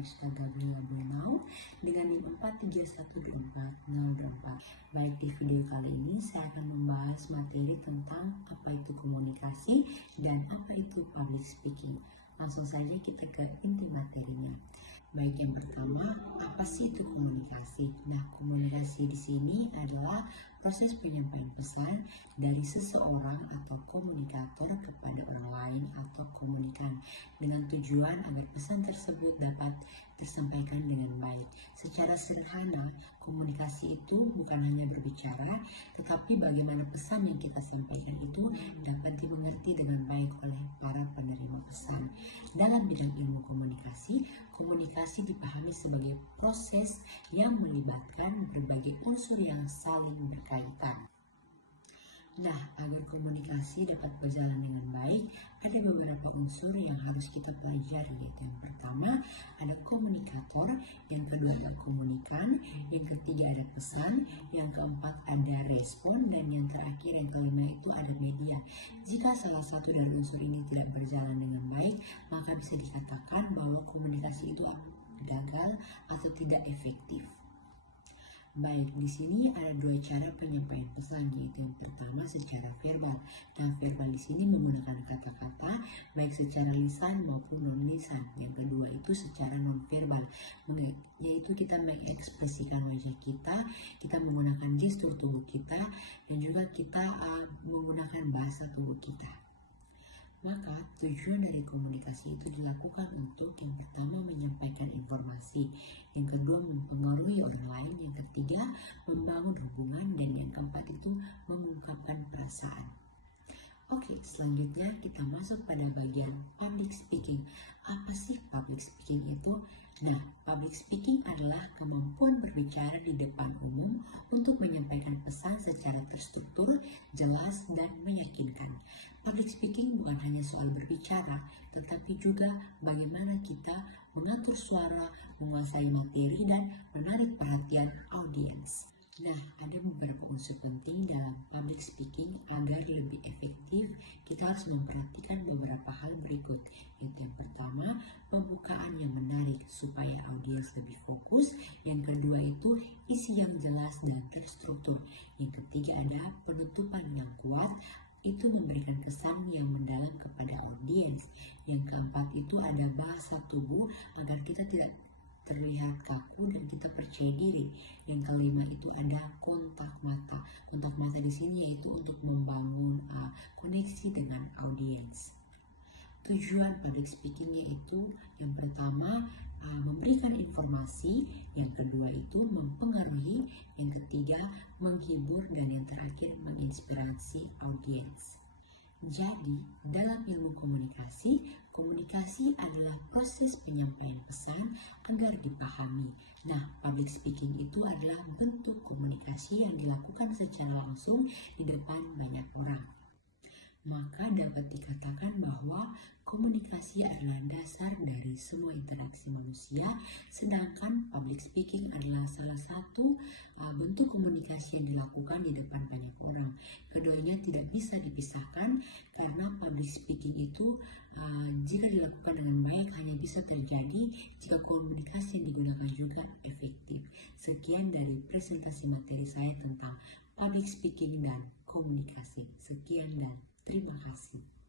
Mariska Gabriela Bueno dengan NIM 4312404. Baik, di video kali ini saya akan membahas materi tentang apa itu komunikasi dan apa itu public speaking. Langsung saja kita ke inti materinya. Baik, yang pertama, apa sih itu komunikasi? Nah, komunikasi di sini adalah proses penyampaian pesan dari seseorang atau komunikator kepada orang lain atau komunikan dengan tujuan agar pesan tersebut dapat tersampaikan dengan baik. Secara sederhana, komunikasi itu bukan hanya berbicara, tetapi bagaimana pesan yang kita sampaikan itu dapat dimengerti dengan baik oleh para penerima pesan. Dalam bidang ilmu komunikasi, komunikasi dipahami sebagai proses yang melibatkan berbagai unsur yang saling berkaitan. Nah, agar komunikasi dapat berjalan dengan baik, ada beberapa unsur yang harus kita pelajari, yaitu yang pertama ada komunikator, yang kedua ada komunikan, yang ketiga ada pesan, yang keempat ada respon, dan yang terakhir yang kelima itu ada media. Jika salah satu dari unsur ini tidak berjalan dengan baik, maka bisa dikatakan bahwa komunikasi itu gagal atau tidak efektif. Baik, di sini ada dua cara penyampaian pesan, yaitu yang pertama secara verbal. Nah, verbal di sini menggunakan kata-kata baik secara lisan maupun non lisan. Yang kedua itu secara non verbal, yaitu kita mengekspresikan wajah kita menggunakan gestur tubuh kita, dan juga kita menggunakan bahasa tubuh kita. Maka tujuan dari komunikasi itu dilakukan untuk yang pertama menyampaikan informasi, yang kedua mempengaruhi orang lain, yang ketiga membangun hubungan, dan yang keempat itu mengungkapkan perasaan. Oke, selanjutnya kita masuk pada bagian public speaking. Apa sih public speaking itu? Nah, public speaking adalah kemampuan berbicara di depan umum untuk menyampaikan pesan secara terstruktur, jelas, dan meyakinkan. Public speaking bukan hanya soal berbicara, tetapi juga bagaimana kita mengatur suara, menguasai materi, dan menarik perhatian audiens. Nah, ada beberapa unsur penting dalam public speaking. Agar lebih efektif, kita harus memperhatikan beberapa hal berikut. Yang pertama, pembukaan yang menarik supaya audiens lebih fokus. Yang kedua itu isi yang jelas dan terstruktur. Yang ketiga ada penutupan yang kuat, itu memberikan kesan yang mendalam kepada audiens. Yang keempat itu ada bahasa tubuh agar kita tidak terlihat kaku dan kita percaya diri. Yang kelima itu ada kontak mata. Kontak mata di sini yaitu untuk membangun koneksi dengan audiens. Tujuan public speakingnya itu yang pertama memberikan informasi, yang kedua itu mempengaruhi, yang ketiga menghibur, dan yang terakhir menginspirasi audiens. Jadi, dalam ilmu komunikasi, komunikasi adalah proses penyampaian pesan agar dipahami. Nah, public speaking itu adalah bentuk komunikasi yang dilakukan secara langsung di depan banyak orang. Maka dapat dikatakan bahwa komunikasi adalah dasar dari semua interaksi manusia, sedangkan public speaking adalah salah satu bentuk komunikasi yang dilakukan di depan banyak orang. Keduanya tidak bisa dipisahkan karena public speaking itu jika dilakukan dengan baik hanya bisa terjadi jika komunikasi yang digunakan juga efektif. Sekian dari presentasi materi saya tentang public speaking dan komunikasi. Sekian dan terima kasih.